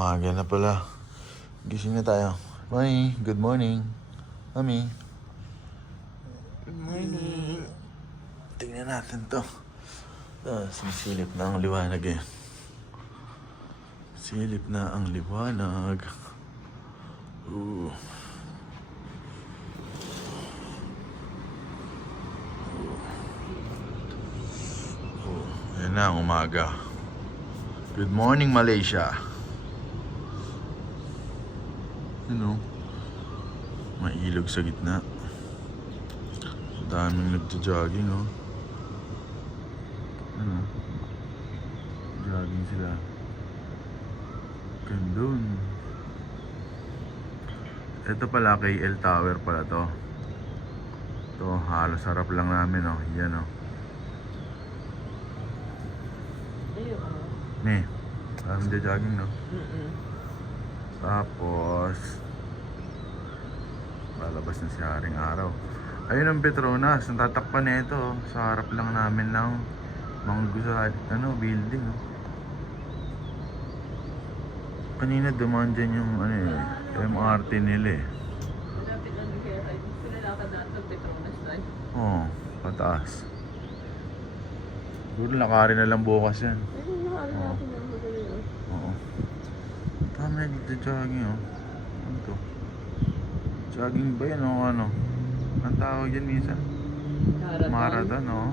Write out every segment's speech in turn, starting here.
Maaga na pala. Gising na tayo. Mami, good morning. Mami. Good morning. Tingnan natin to. Sumisilip na ang liwanag eh. Silip na ang liwanag. Ooh. Ayan na ang umaga. Good morning, Malaysia. Ano? May ilog sa gitna. Daming nagja-jogging, oh. Ano? Jogging sila. Gandun. Ito pala KL Tower pala to. Ito, halos harap lang namin, oh. Yan, oh. Ne, jogging, no? Tapos lalabas na si Haring Araw. Ayun ang Petronas, natatakpan na ito, oh. Sa harap lang namin ng mga building, oh. Kanina dumaan dyan yung MRT nila eh. Malapit lang yung kaya tayo. Pinalakad natin ng Petronas tayo. Oo, pataas. Siguro lakarin na lang bukas yan. Ayun, nakaalam natin yung magaling. Oo. Tama na dito jogging, oh. Ano to? Jogging ba yan o ano? Ang tawag yan minsan? Marathon, oh.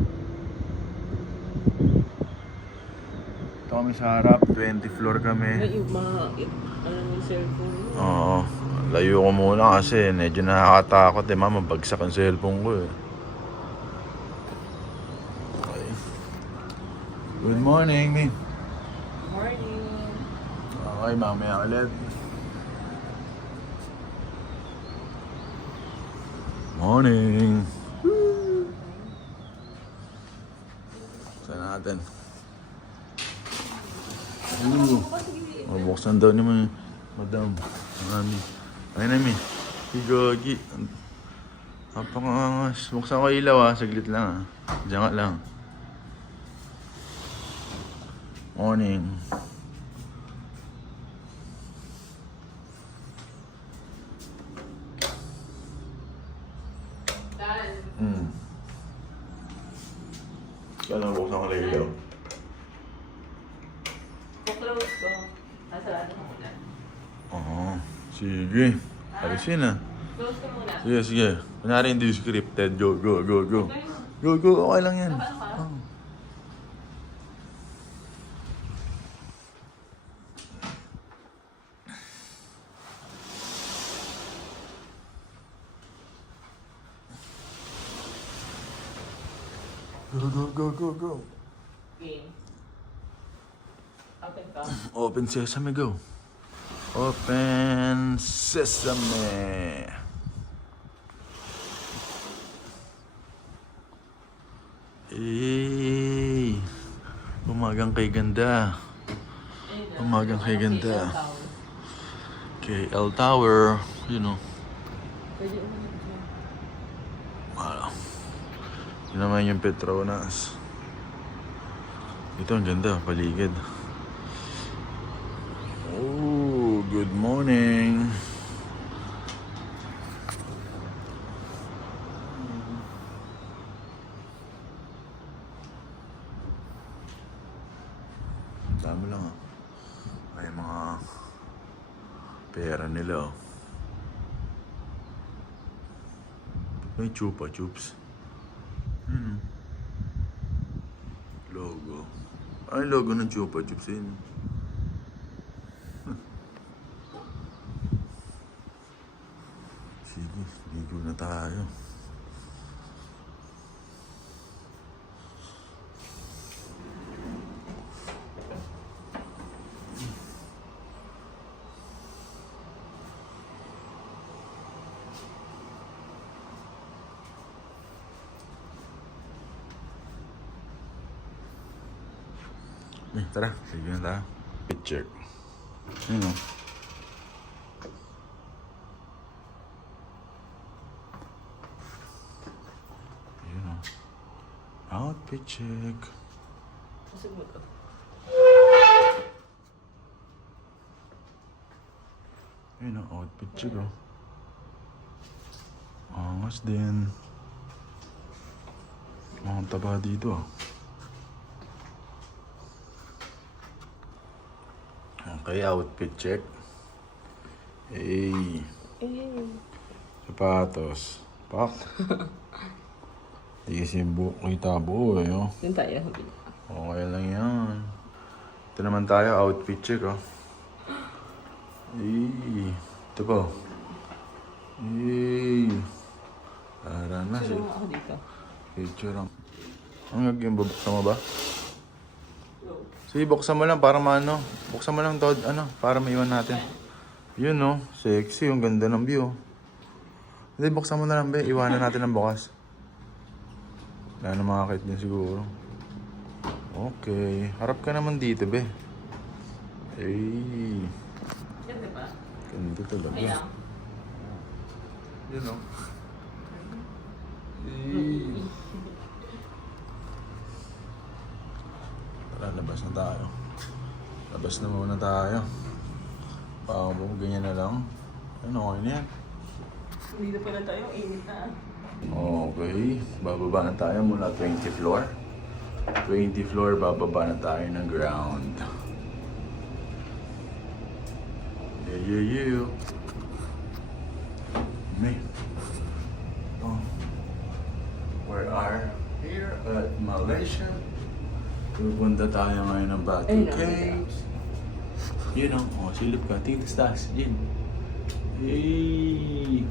Ito kami sa harap, 20 floor kami. Ay, yung cellphone mo. Oo. Layo ko muna kasi medyo nakakatakot eh. Mabagsak ang cellphone ko eh. Okay. Good morning, Min. Morning. Okay, mamaya ulit. Morning. Saan natin? Mabuksan daw ni Madam. Mami. Ayun na, Mi. Si Gogi. Napakangas. Buksan ko ilaw, ah. Saglit lang, ah. Diyan ka lang. Morning. Dan. Kaya lang buksan ko lang ilaw. Close ko. Nasarado mo muna. Oo. Sige. Alisin na. Close ko muna. Sige, sige. Kunyari hindi scripted. Go, go, go, go. Go, go. Okay lang yan. Paano ka? Oh. Go, go, go, go, go. Game. Open ka. Open sesame, go. Open sesame. Eh, umagang kay ganda. Umagang kay ganda. KL Tower, you know. Pwede umanig dyan. Wow. Yun naman yung Petronas. Ito ang ganda, paligid. Oh, good morning. Dami lang, ah. May mga pera nila, oh. May chupa chups. Logo. Ay, logo ng chupa chups yun. Sige, ligo na tayo. Tara, sige na tayo. Picture. Yun, oh. Yun, oh. Outfit check. Masig mo to. Ayun ang outfit check oh. Angas din. Mga taba dito ah. Okay, outfit check. Hey. Sapatos. Pak. Di kasi kita buo eh oh. Doon tayo. Okay lang yan. Ito naman tayo, outfit check oh. Hey. Ito po. Hey. Para na siya. Ako dito. Picture lang. Ang gagawin, bubuksan mo ba? Sige, buksan mo lang para maano. Buksan mo lang to, ano, para maiwan natin. Yun no, sexy, yung ganda ng view. Hindi, buksan mo na lang be, iwanan natin ang bukas. Wala na makakit din siguro. Okay, harap ka naman dito be. Ay, Ganda ba? ganda talaga. Kaya. Yun no. Ay. Tara, labas na tayo. Labas na muna tayo. Pakabong, ganyan na lang. Ano, okay na yan. Dito pala tayo, init na. Okay, bababa na tayo mula 20 floor. 20 floor, bababa na tayo ng ground. Yeah. Me. Oh. We are here at Malaysia. Pupunta tayo ngayon ng Batu Ayun, Caves. Yun o, oh, silip ka. Titas taas, Jin. Hey!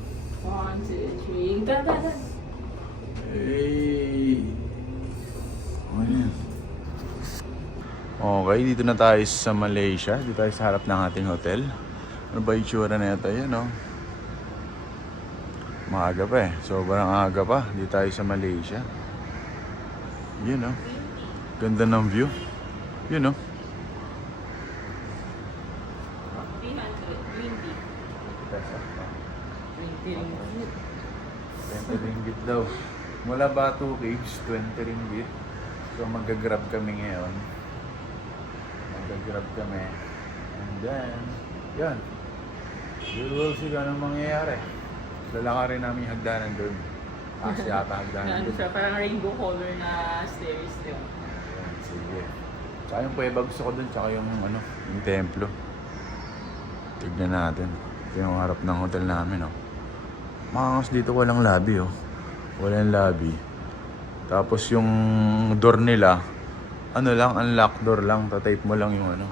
1, 2, 3. Dan. Hey! Ano yan? Okay, dito na tayo sa Malaysia. Dito tayo sa harap ng ating hotel. Ano ba yung tsura na ito? Yan o. Maaga pa eh. Sobrang aga pa. Dito tayo sa Malaysia. Yun o. Ganda ng view. Yun o. 320. 20 ringgit. 20 ringgit daw. Mula Batu Caves, 20 ringgit. So mag-grab kami ngayon. Mag-grab kami. And then, yan. We will see kung anong mangyayari. Lalakarin namin yung hagdanan doon. Taas yata hagdanan Ano doon. siya, parang rainbow color na stairs din. Ayan, sige. Tsaka yung puweba gusto ko doon, tsaka yung ano, yung templo. Tignan natin. Ito yung harap ng hotel namin, oh. Makangas dito, walang lobby, oh. Walang lobby. Tapos yung door nila, ano lang, unlock door lang. Tatype mo lang yung ano.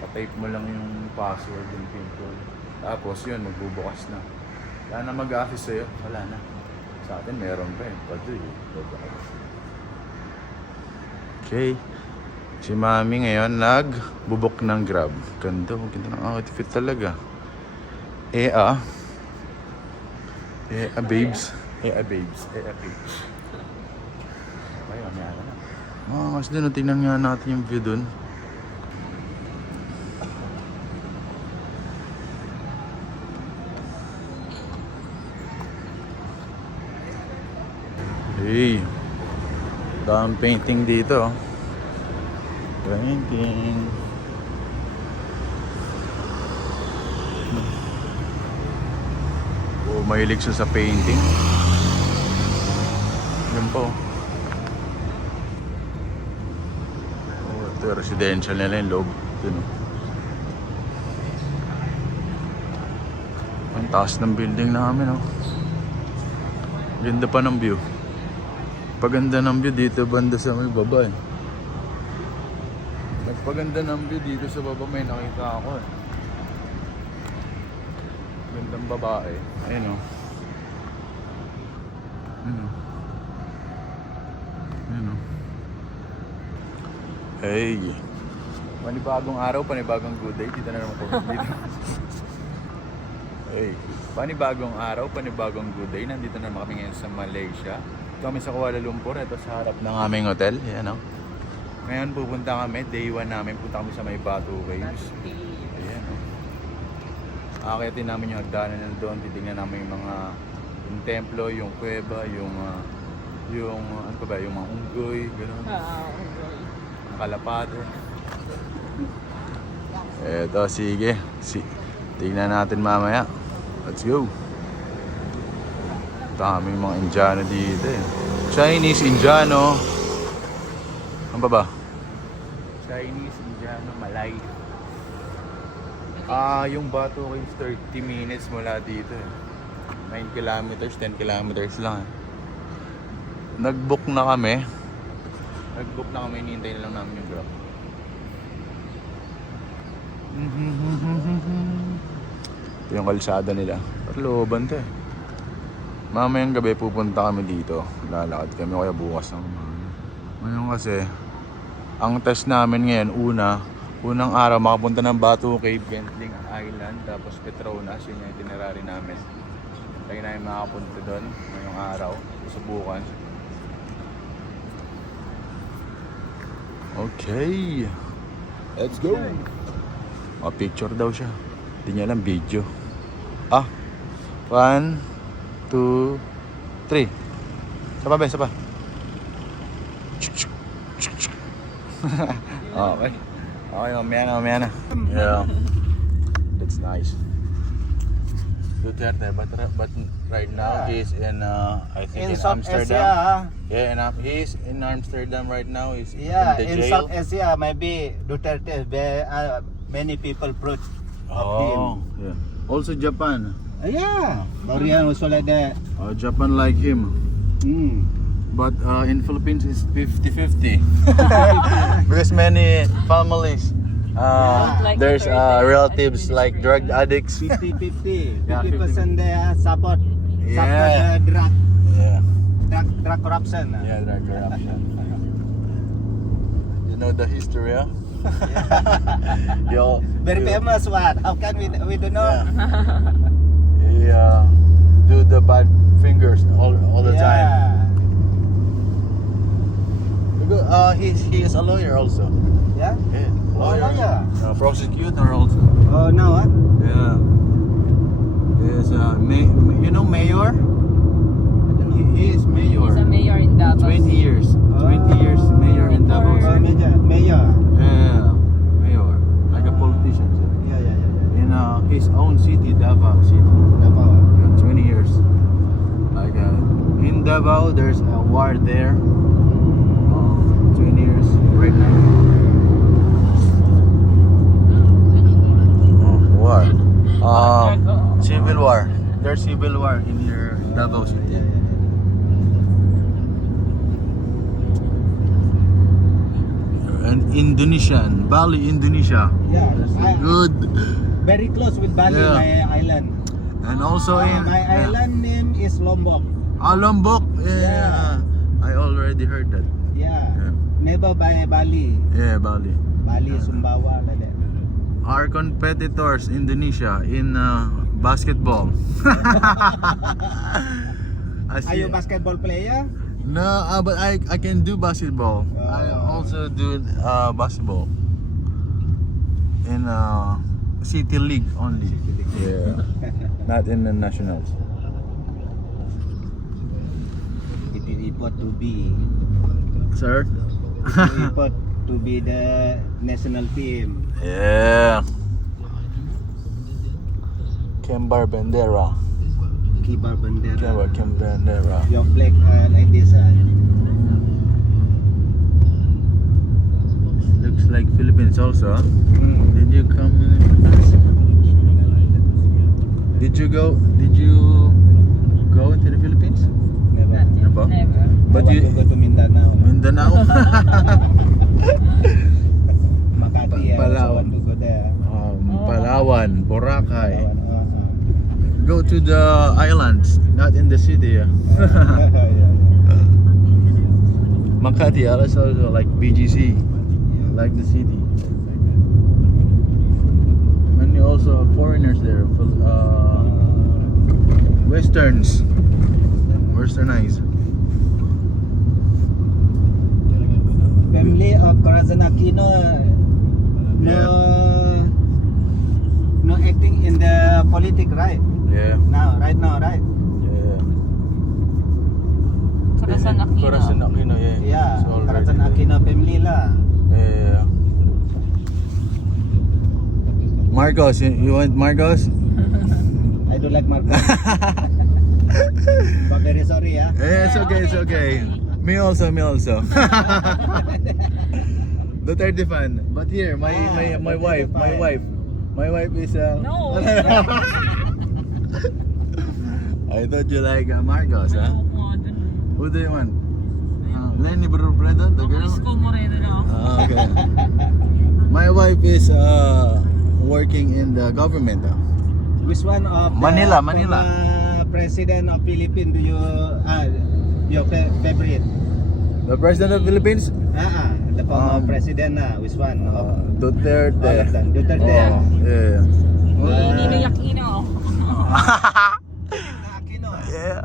Tatype mo lang yung password, yung pin code. Tapos yun, magbubukas na. Wala na mag-access sa'yo. Wala na. Sa atin, meron pa eh. Pwede eh. Okay. Si Mami ngayon nagbubok ng Grab. Ganda ng outfit talaga. Babes. Babes. Okay, mamaya na. Kasi doon, tingnan nga natin yung view doon. Hey, daming painting dito. Painting. Oh, mahilig siya sa painting. Yan po. Oh, ito residential nila yung loob. Dun, oh. Ang taas ng building namin, oh. Ganda pa ng view. Paganda ng view dito banda sa may baba eh. Nagpaganda ng view dito sa baba may nakita ako eh. Gandang babae. Ayun o. Ayun o. Hey. Panibagong araw, panibagong good day. Dito na naman po. Dito. Hey. Panibagong araw, panibagong good day. Nandito na naman kami ngayon sa Malaysia. Kami sa Kuala Lumpur, ito sa harap ng aming hotel. Yan o. Ngayon pupunta kami, day 1 namin, punta kami sa may Batu Caves. Ayan o. Aakyatin namin yung hagdanan na doon, titignan namin yung mga yung templo, yung kuweba, yung ano pa ba, yung mga unggoy, gano'n. Ang kalapate. Eto, sige. Tingnan natin mamaya. Let's go. Daming mga Indiano dito eh. Chinese, Indiano. Ano pa ba? Chinese, Indiano, Malay. Yung Batu Caves 30 minutes mula dito eh. 9 kilometers, 10 kilometers lang eh. Nag-book na kami. Hinihintay na lang namin yung grab. Ito yung kalsada nila. Looban to eh. Mamayang gabi pupunta kami dito. Lalakad kami kaya bukas ng umaga. Ngayon kasi, ang test namin ngayon, unang araw makapunta ng Batu Cave, Bentling Island, tapos Petronas, yun yung itinerary namin. Tayo na yung makapunta doon ngayong araw, susubukan. Okay, let's go! Picture daw siya. Hindi niya alam video. 1, 2, 3. Isa pa. Okay. Okay, mamaya na. Yeah. That's nice. Duterte, but right now he's in I think in South Amsterdam. Asia, Yeah, and he's in Amsterdam right now. He's yeah, in the in jail. South Asia, maybe Duterte, many people approach of him. Yeah. Also Japan. Yeah, Korean also like that. Japan like him. But in Philippines it's 50-50. Because many families Like there's Duterte. relatives like drug addicts. 50-50. Yeah, 50% they support Yeah. drug Yeah. corruption. Yeah, drug corruption. You know the history, huh? Yo, Very famous one. How can we don't know? He do the bad fingers all the time. Because, he is a lawyer also. Yeah. Yeah, lawyer. Lawyer. Prosecutor also. Oh no, huh? Yeah. Is you know mayor? He is mayor. He's a mayor in Davos. 20 years. 20 years mayor in Davos. Mayor. Yeah, mayor. Like a politician. Yeah. In his own city, Davao City. Davao. Yeah, 20 years. Like in Davao, there's a war there. 20 years right now. War. Civil war. There's civil war in your Davao City. And Indonesian, Bali, Indonesia. Yeah. Good. Very close with Bali, Yeah. my island. And also in My island name is Lombok. Lombok. Yeah. Yeah. I already heard that. Yeah. Yeah. Never by Bali. Yeah, Bali. Bali, Sumbawa, like that. Our competitors, Indonesia, in basketball. Are you a basketball player? No, but I can do basketball. I also do basketball in city league only. Yeah, not in the nationals. It report to be. Sir? Report to be the national team. Yeah. Kembar Bandera. Kibar Bandera. Kembar Bandera. Your flag like this. Looks like Philippines also. Huh? Mm. Did you come in the Philippines? Did you go into the Philippines? Never. Never. Never. But I want to go to Mindanao. Mindanao. Makati. I also Palawan. want to go there. Palawan, Boracay. Palawan, Go to the islands, not in the city. yeah. Makati also like BGC, like the city. Many also foreigners there, westerns, westernized. Family of Corazon Aquino, no acting in the politics, right? Yeah, Right now, right? yeah. Corazon Aquino. Corazon Aquino, yeah. Yeah, It's already Corazon there. Aquino family lah. Yeah. Marcos, you want Marcos? I don't like Marcos. But very sorry, ah. Eh, it's okay, it's okay. Me also, me also. Duterte fan. But here, my wife, my wife is No. I thought you like Marcos, huh? Who do you want? Lenny Breda, the girl? Isko Moreno na ako. Okay. My wife is working in the government. Which one of the Manila. former president of Philippines do you your favorite? The president of Philippines? The former president na which one? Duterte. All of them. Duterte. Oh, yeah. Ninoy Aquino. Aquino. Yeah.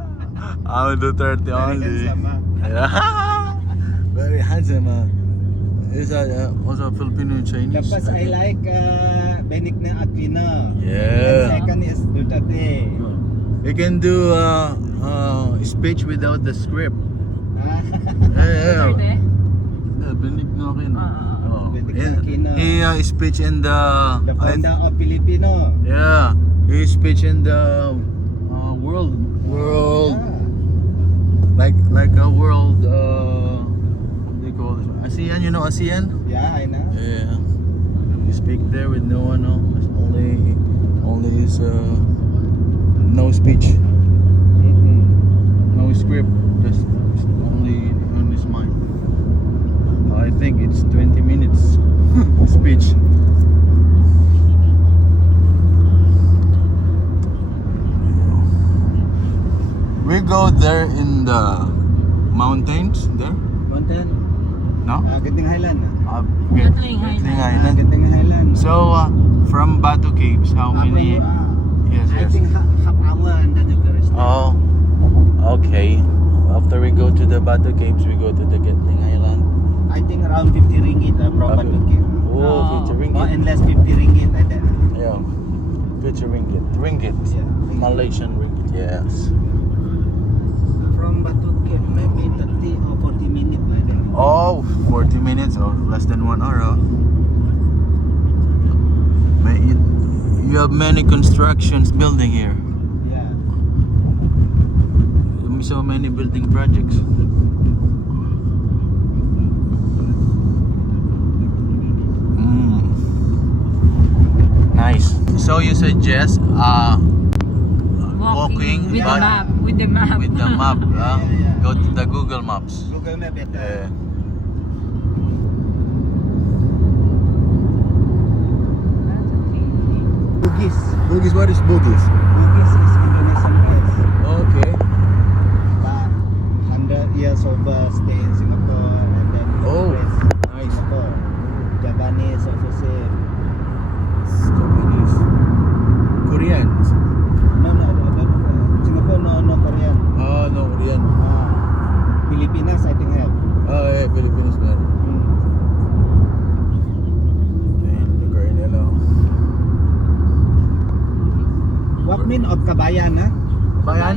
I'm Duterte Very only. handsome, ah. Yeah. Very handsome. Is also Filipino and The Chinese. first I like Benigno Aquino. Yeah. And second is Duterte. You can do speech without the script. Yeah. Duterte? Benigno Aquino. Oh. Benigno Aquino. He speech in the The founder of Filipino. yeah. He speech in the world like a world what do you call this? ASEAN, you know ASEAN? Yeah, I know. Yeah. You speak there with no one else. Only is no speech, no script, just only on his mind. I think it's 20 minutes speech. We go there in the mountains there. Mountain. No? Genting Highland. Gatling Highland. Genting Highland. So from Batu Caves, how many? Yes, I yes. think half hour and then you can rest. Oh, okay. After we go to the Batu Caves, we go to the Gatling Island. I think around 50 ringgit from Batu Cave. Oh, 50 Oh, ringgit. and less 50 ringgit and then. Yeah, 50 ringgit. Ringgit. Yeah. Malaysian ringgit. Yes. From Batu Cave, maybe 30 or 40 minutes, I think. Oh, 40 minutes or less than 1 hour. You have many constructions building here. Yeah. So many building projects. Nice. So you suggest walking, with the but map. With the map. with the map, Yeah. go to the Google Maps. Google Map better. Yeah. Bugis. Bugis, what is Bugis? Bugis is Indonesian place. Okay. 100 years over stay in Singapore and then Oh, place nice. Singapore. Japanese also same. Japanese. Koreans. No, Singapore no Korean. Oh, no Korean. Filipinas I think have. Oh, yeah, Filipinos man. Lugar nila. What mean of kabayan, ha? Bayan?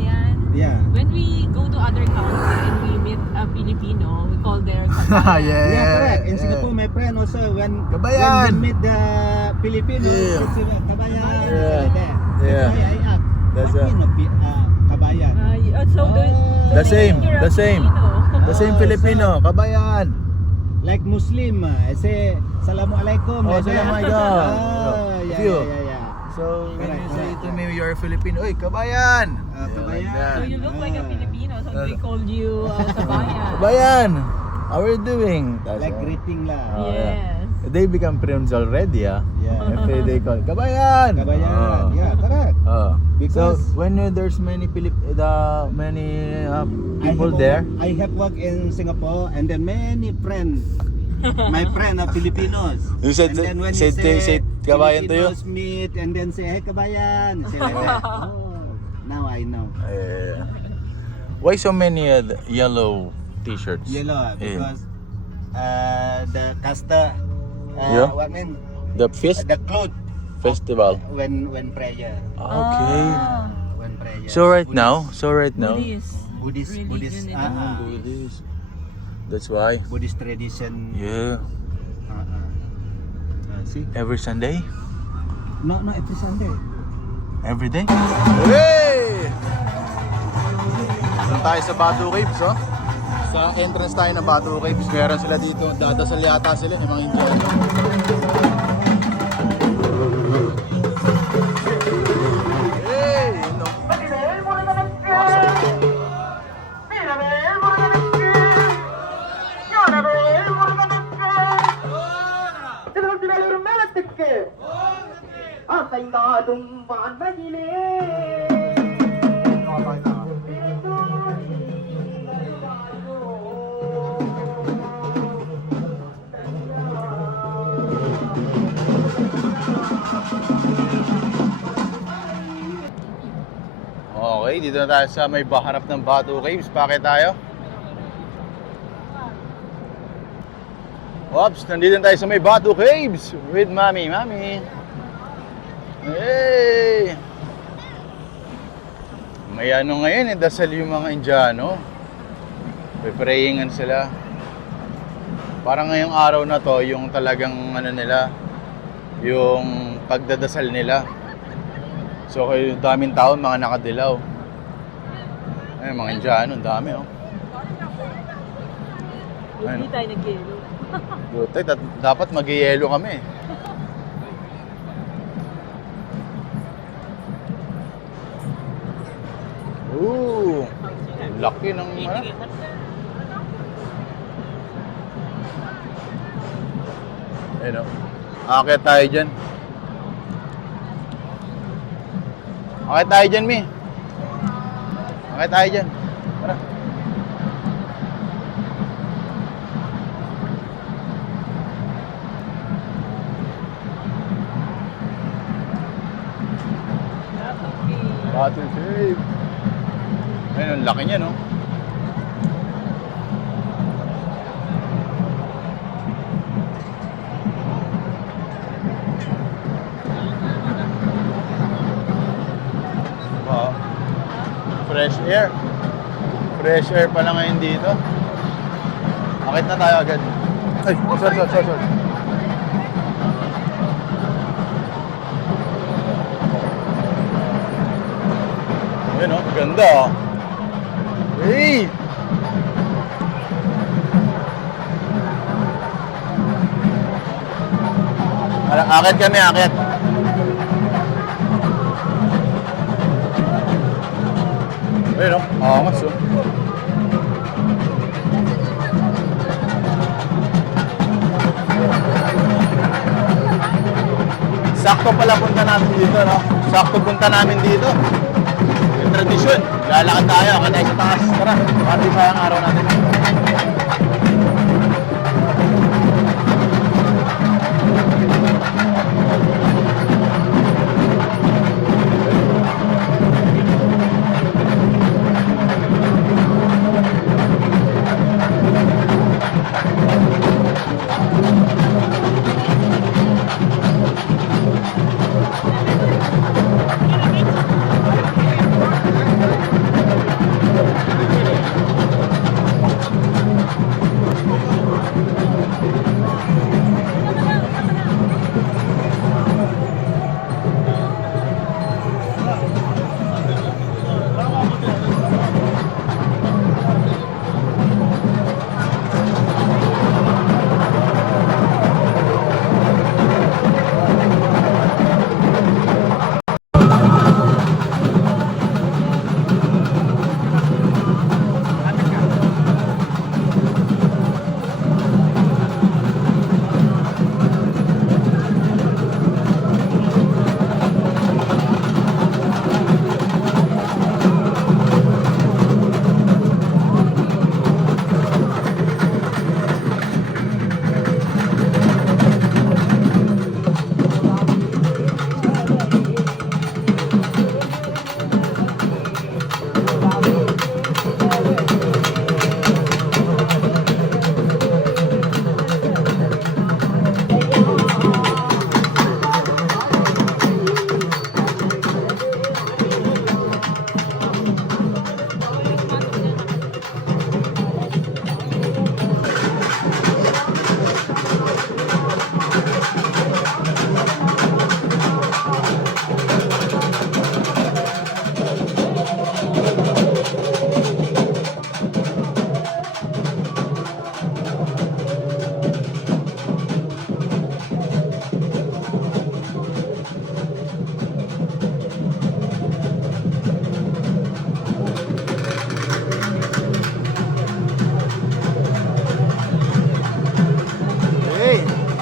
Yeah. When we go to other countries and we meet a Filipino, we call their kabayan. Yeah, correct. In Singapore, my friend also when Kabayan. we meet the Filipino, Yeah. it's kabayan. Yeah. Like that. Yeah. That's why I ask. That's What mean of kabayan? So The same, you're a the same. Filipino. The same Filipino, kabayan. Like Muslim, I say Assalamualaikum. Oh, like that. Assalamualaikum. Yeah, You. yeah. So when Correct, you say correct. to me you're a Filipino, oy, kabayan. Kabayan. like that. So you look like a Filipino, so they called you kabayan. Kabayan. How are you doing? That's Like all. greeting lah. Oh, Yes. They become friends already, ah. Yeah. If they call kabayan. Kabayan. Oh. Yeah, correct. Oh. So Because when there's many people there. I have worked in Singapore and then many friends. My friend are Filipinos. You said- and then when said- you say said kabayan to you? Filipinos meet and then say hey kabayan. Say like that. Oh, now I know. Why so many yellow t-shirts? Yellow Yeah. because the caster. Yeah. What mean? The feast The cloth festival. when prayer. Okay. When prayer. So right Buddhist- now. Buddhist Religion nila. Buddhist. That's why. Buddhist tradition. Yeah. See? Every Sunday. No, every Sunday. Every day? Hey! Doon tayo sa Batu Caves, oh. Sa entrance tayo ng Batu Caves. Meron sila dito. Dadasal yata sila ng mga Indiano. Hey! Yun, oh. Pasok. அசைந்தாடும் வான்மையிலே Okay, dito na tayo sa may baharap ng Batu Caves. Bakit tayo? Oops, nandito na tayo sa may Batu Caves with Mami. Hey! May ano ngayon, dasal yung mga Indiano. May prayingan sila. Parang ngayong araw na to, yung talagang ano nila, yung pagdadasal nila. So, kayo daming tao, mga nakadilaw. Ay, mga Indiano, dami, oh. Hindi tayo nag-yelo. Buti, dapat mag-yelo kami. Ooh, laki ng ano. Ayun, oh. Akit tayo dyan. Akit tayo dyan, Mi. Akit tayo dyan. Tara. Batu Cave. Ayun, ang laki niya, no? Wow. Fresh air. Fresh air pala ngayon dito. Akit na tayo agad. Ay, sorry. Ayun, oh, ganda, oh. Hey! Akit kami, akit. Ayun, oh, angas, oh. Sakto pala punta namin dito, no? Sakto punta namin dito. Tradisyon. Lalakad tayo. Akit tayo sa taas. Tara. Party sa ang araw natin.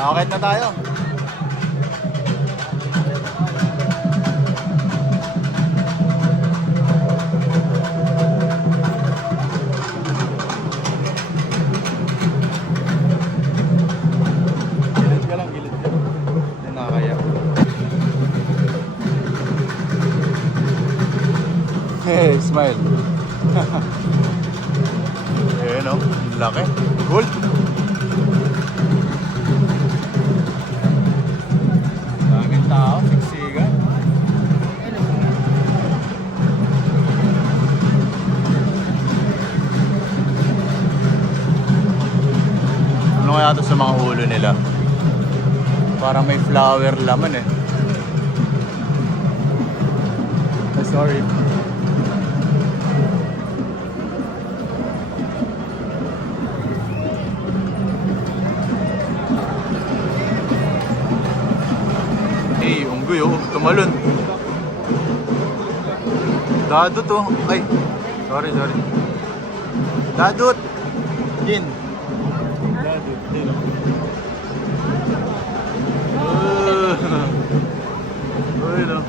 Nakakit na tayo. Gilid ka lang, gilid ka. Hindi nakakaya. Hey, smile. Ayan o, laki. Gold. Daming tao, siksikan. Ano kaya ito sa mga ulo nila? Parang may flower laman eh. Sorry. Hey, unggoy oh, tumalon. Dadot oh. Ay, sorry. Dadot. Jin. Dadot. Jin. Uy, no.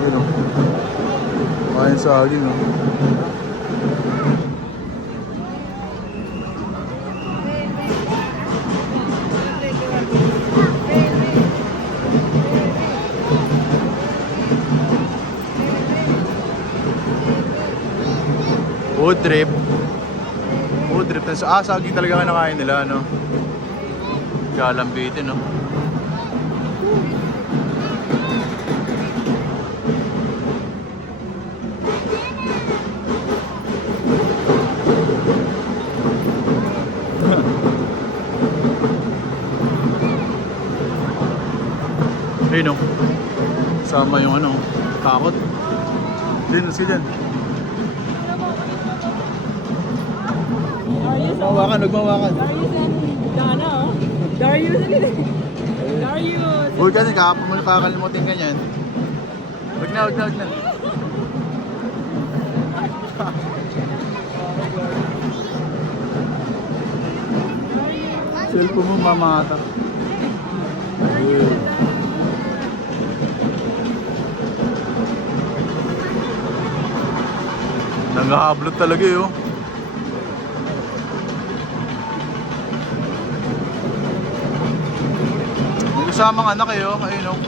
Ayun o. Kumain sa aging o. Food trip. Food trip. Saging talaga kinakain nila, no? Galambitin, no? Ayun o. Sama yung ano, takot. Dinos ka dyan. Nagmawakan. Darius and Dana, oh. Darius. Huwag ka din, kakalimutin ka niyan. Huwag na. Cellphone mo mamata. Nangahablot talaga eh, oh. May kasamang anak eh, oh. Ayun, oh.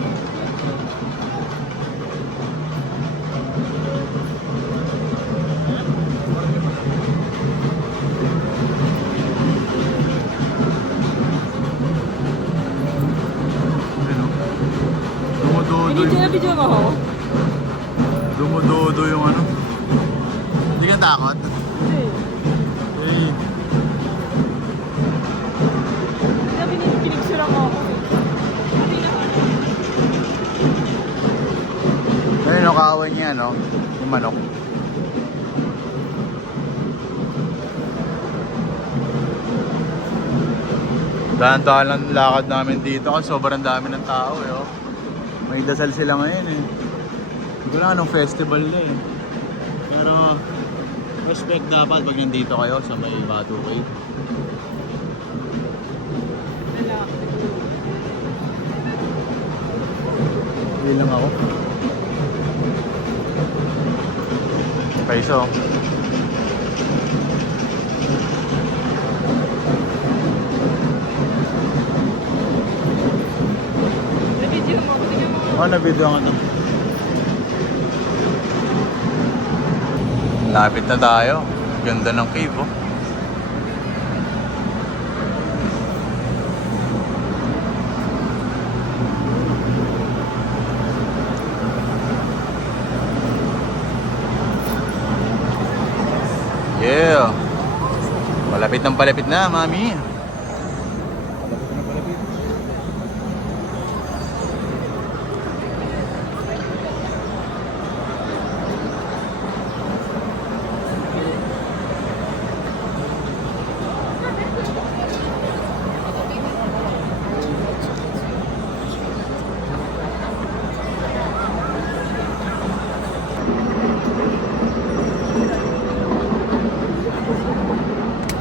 Video mo ho? Dumudodo yung ano. Hindi ka takot? Hindi. Eh. Sabi niya, pinigsura ko ako. Ayun, no, kaaway niya, no? Yung manok. Dahan-dahan lang lakad namin dito kasi sobrang dami ng tao eh, oh. May dasal sila ngayon eh. Hindi ko lang anong festival na eh. Pero respect dapat pag nandito kayo sa may Batu Cave. Hindi lang ako. Paiso. Video mo, tingnan mo. Oh, na-video nga ito. Lapit na tayo. Ganda ng cave, oh. Yeah. Palapit na, mami.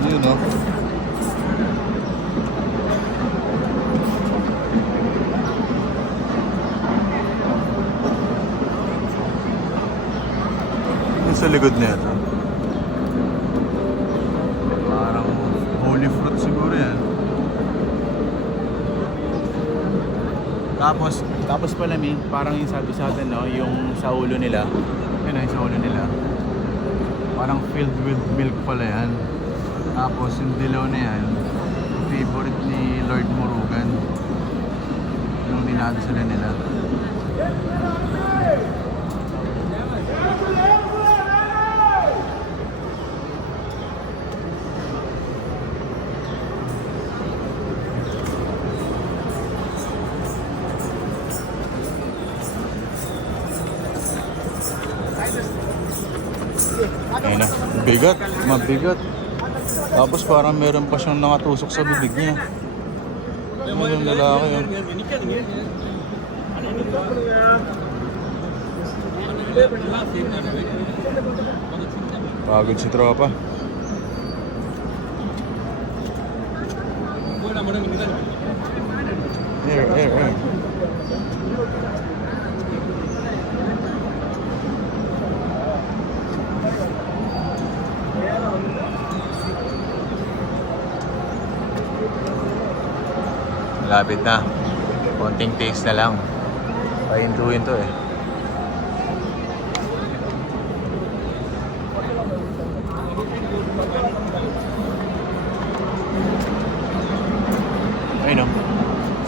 Yun, no? sa likod na ito? Parang holy fruit siguro yan. Tapos pala Mi, parang yung sabi sa atin, no, yung sa ulo nila. Yun yung sa ulo nila. Parang filled with milk pala yan. Tapos yung dilaw na yan, favorite ni Lord Murugan. Yung dinadasala nila. Ayun na, bigat, mabigat. Tapos parang meron pa siyang nakatusok sa bibig niya. Ano yung lalaki yun? Pagod si tropa. Here. Lapit na. Konting taste na lang. Pahintuin to eh. Ayun o.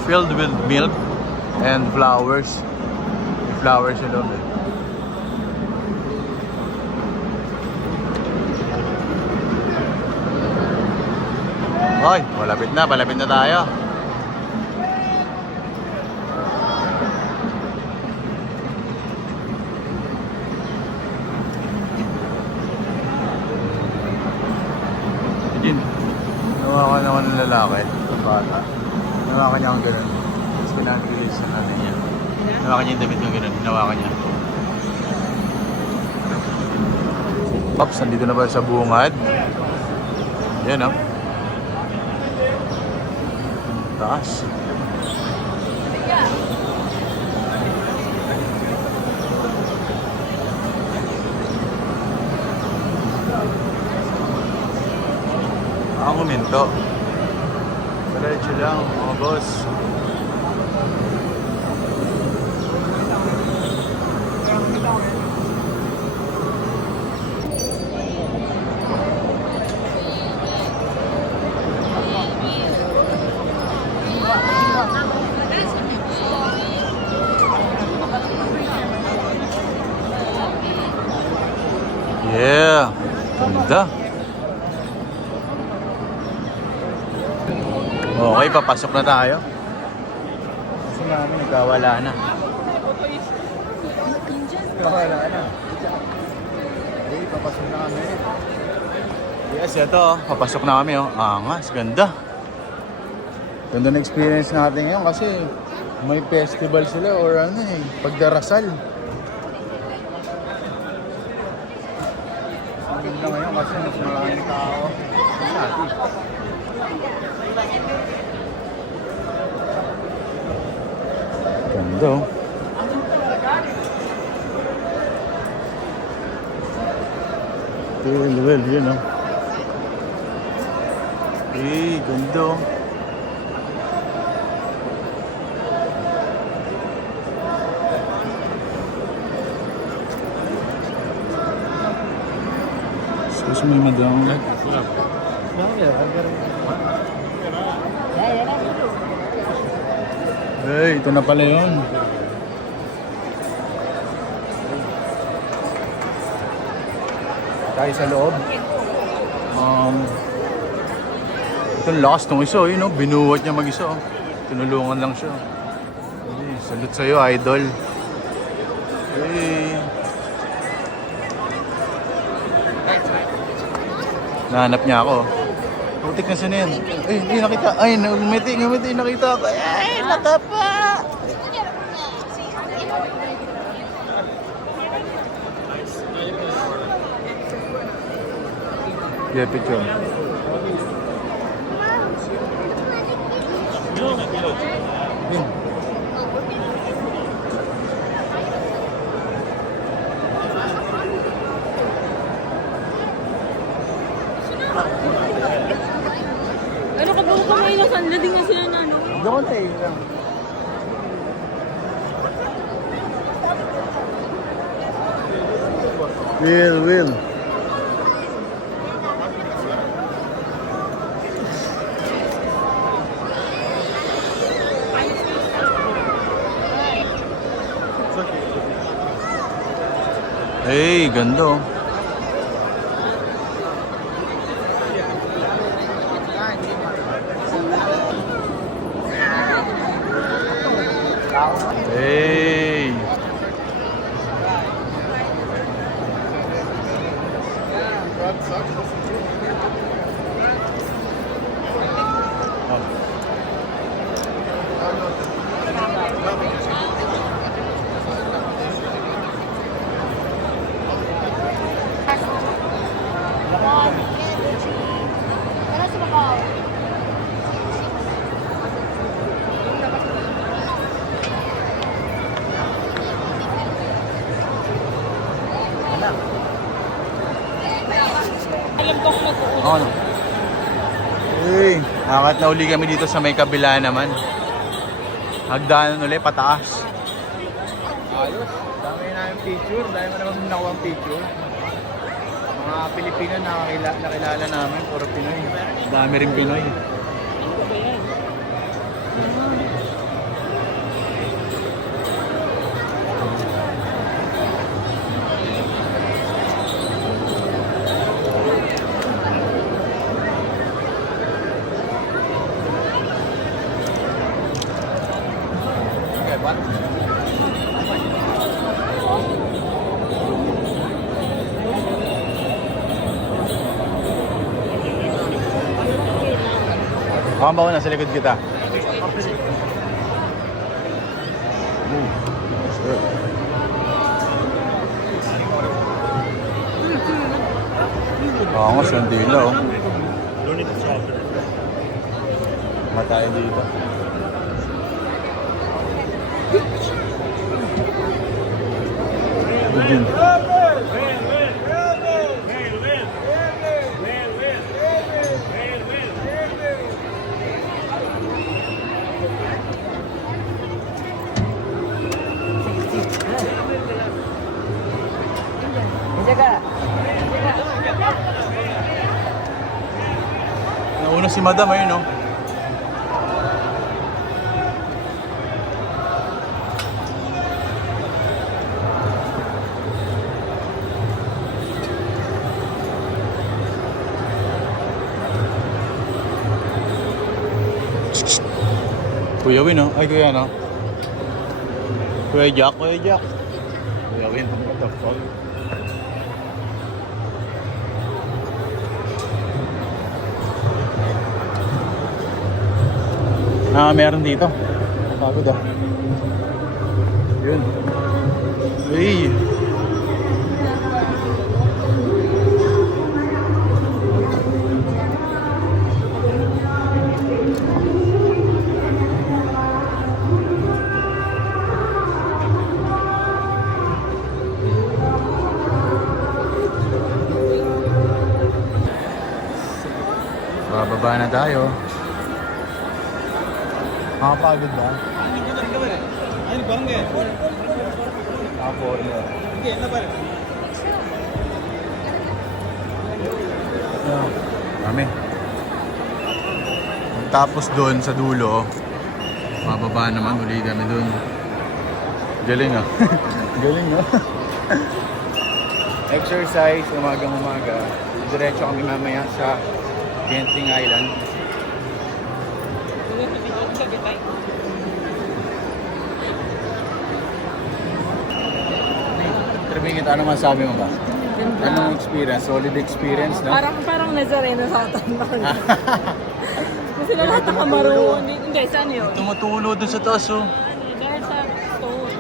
Filled with milk and flowers. May flowers sa loob eh. Hoy, malapit na tayo. Nawakan naman ng lalaki, ng bata. Nawakan niya ang gano'n. Tapos pinag-release sa nanay niya. Nawakan niya yung damit ng gano'n. Nawakan niya. Pops, nandito na ba sa bungad? Yan o. Taas. Ang huminto. Diretso lang mga boss. Yeah, ganda. Okay, papasok na tayo. Kasi namin nagkawala na. Nagkawala na. Okay, papasok na kami. Yes, ito oh. Papasok na kami oh. Angas, ganda. Ganda na experience natin ngayon kasi may festival sila or ano eh, pagdarasal. Ang ganda ngayon kasi mas maraming tao sa atin. Ganda oh. Well, yun oh. Eh, ganda oh. Excuse me, madam. Hey, ito na pala yun. Tayo sa loob. Ito last ng isa, yun, no? Binuhat niya mag-isa. Oh. Tinulungan lang siya. Hey, salute sa'yo, idol. Hey. Nahanap niya ako. Putik na siya na yan. Ay, hindi nakita. Ay, ngumiti, nakita ako. Ay, nakapa! Yeah, picture. Yun. Will. Hey, ganda oh. Hey. Alam ko kung mag-uuna. Ano? Hey, nakat na uli kami dito sa may kabila naman. Hagdanan ulit, pataas. Ayos, dami na yung picture. Dami mo naman nakuha ang picture. Mga Pilipino nakilala namin, puro Pinoy. Dami rin Pinoy. Ano ba ba yan? Okay, what? Baka ba nasa likod kita? Oo nga, sandila oh. Matay dito. Begin. Nauna si Madam ayun no. Kuya Win no? Ay kuya no? Kuya Jack. Kuya Win, what the fuck? Meron dito. Pagod ah. Yun. Hey. Bababa na tayo. Nakapagod ba? Nakapagod. Kami. Tapos doon sa dulo, bababa naman uli kami doon. Galing ah. Galing ah. Exercise, umaga. Diretso kami mamaya sa Genting Island. Tribingit, ano masabi mo ba? Ganda. Anong experience? Solid experience, no? Parang Nazareno sa Atanbang. Kasi lahat nakamaroon. Hindi, saan yun? Tumutulo dun sa taas, oh. Dahil sa stone.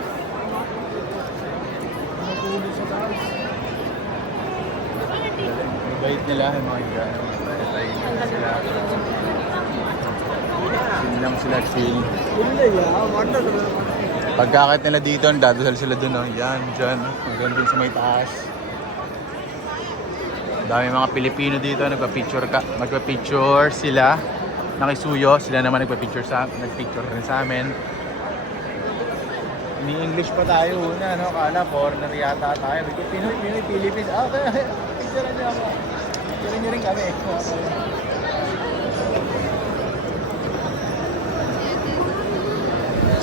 Tumutulo sa taas. Mabait nila, yung mga higa. Sila. Chill lang sila, chill. Pagkakit nila dito, dadasal sila dun, oh. Yan, dyan. Hanggang dun sa may taas. Dami mga Pilipino dito, magpa-picture sila. Nakisuyo, sila naman nagpa-picture rin sa amin. Ni-English pa tayo una, no? Kala, foreigner yata tayo. Pinoy, Philippines. Ah, okay. Picture niyo ako. Picture niyo rin kami.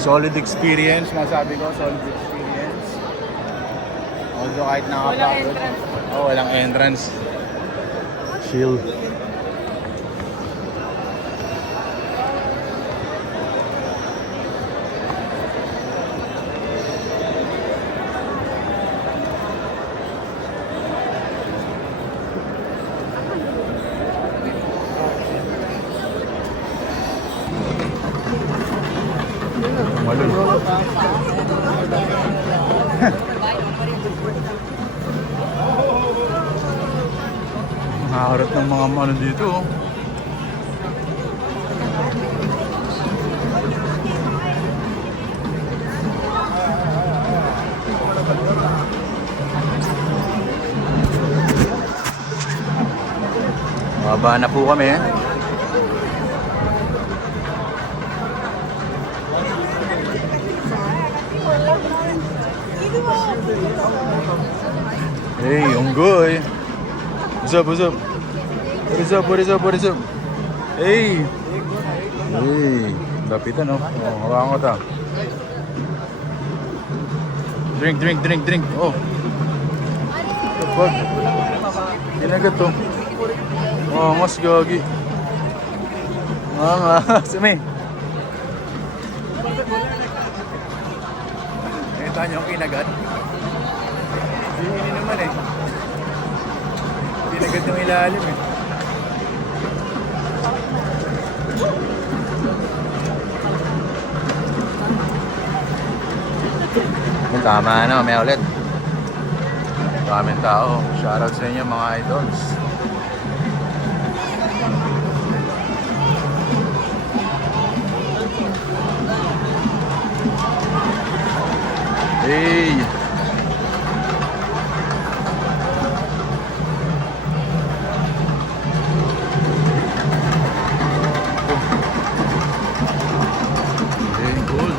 Solid experience, masabi ko, solid experience. Although kahit nakapagod. Walang entrance. Oh, walang entrance. Chill. Malul. Nakaharap ng mga ano dito. Oh. Mababa na po kami. Hey, unggoy. What's up, what's up? What is up, what is up, what is up? Hey! Hey! Lapitan, oh. Oh, hawakan ko ta. Drink, drink, drink, drink. Oh. Kapag. Kinagat to. Oh, mas gagi. Sumi. Nakita niyo ang kinagat? Hindi naman eh. Kinagat yung ilalim eh. Tama na, may ulit. Daming tao. Shoutout sa inyo mga idols. Hey! Hey, cool.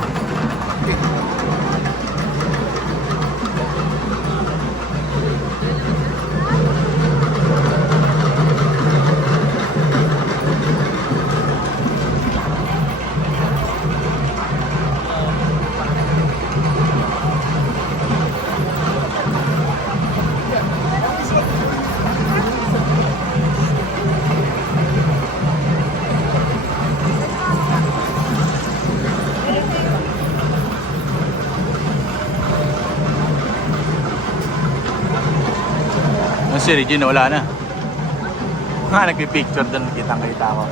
Si Regine wala na. Nagpipicture doon, kitang-kita ko.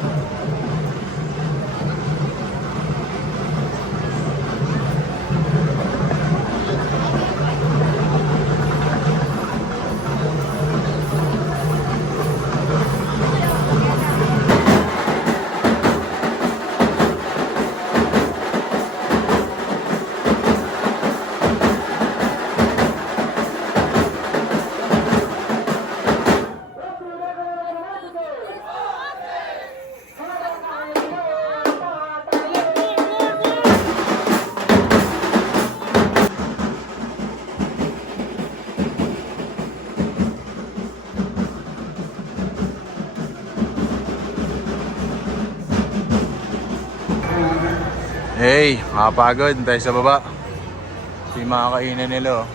Hey, makapagod tayo sa baba. Ito yung mga kainan nila, oh.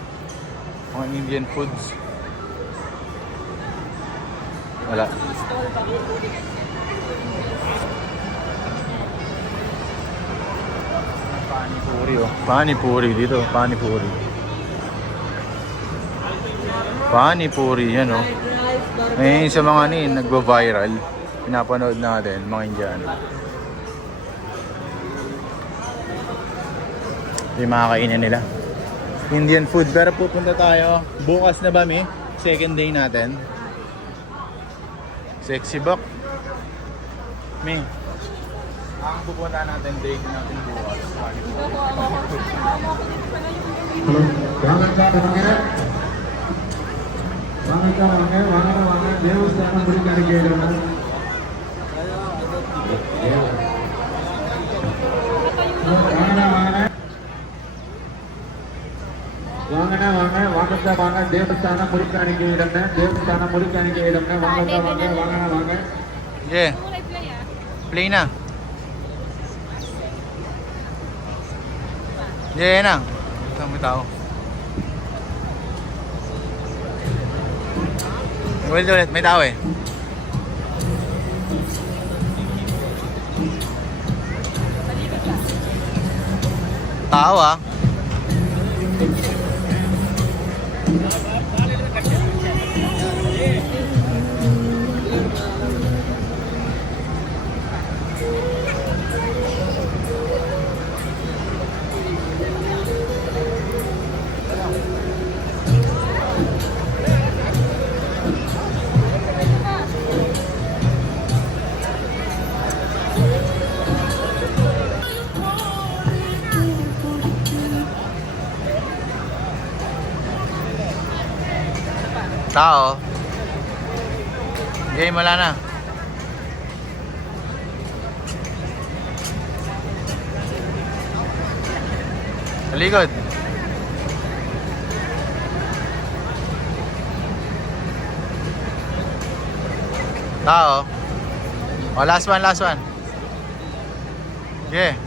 Mga Indian foods. Wala. Panipuri, oh. Panipuri dito, panipuri. Panipuri, yan, oh. Ngayon sa mga nagva-viral, pinapanood natin, mga Indiano. Yung mga kainan nila. Indian food. Pero pupunta tayo. Bukas na ba, Mi? Second day natin. Sexy Buck. Mi. Ang pupunta natin day natin bukas. வாங்கண்ணா வாங்க வாங்கத்தா வாங்க தேவஸ்தானம் முருக்காணிக்க இடம்னா தேவஸ்தானம் முருக்காணிக்க இடம்னா வாங்கத்தா வாங்க வாங்கண்ணா வாங்க Yeah. Play na. Yeah, na. Ito may tao. Ulit, may tao eh. Tao ah. Tao. Game wala na. Sa likod. Tao. Oh, last one, last one. Yeah.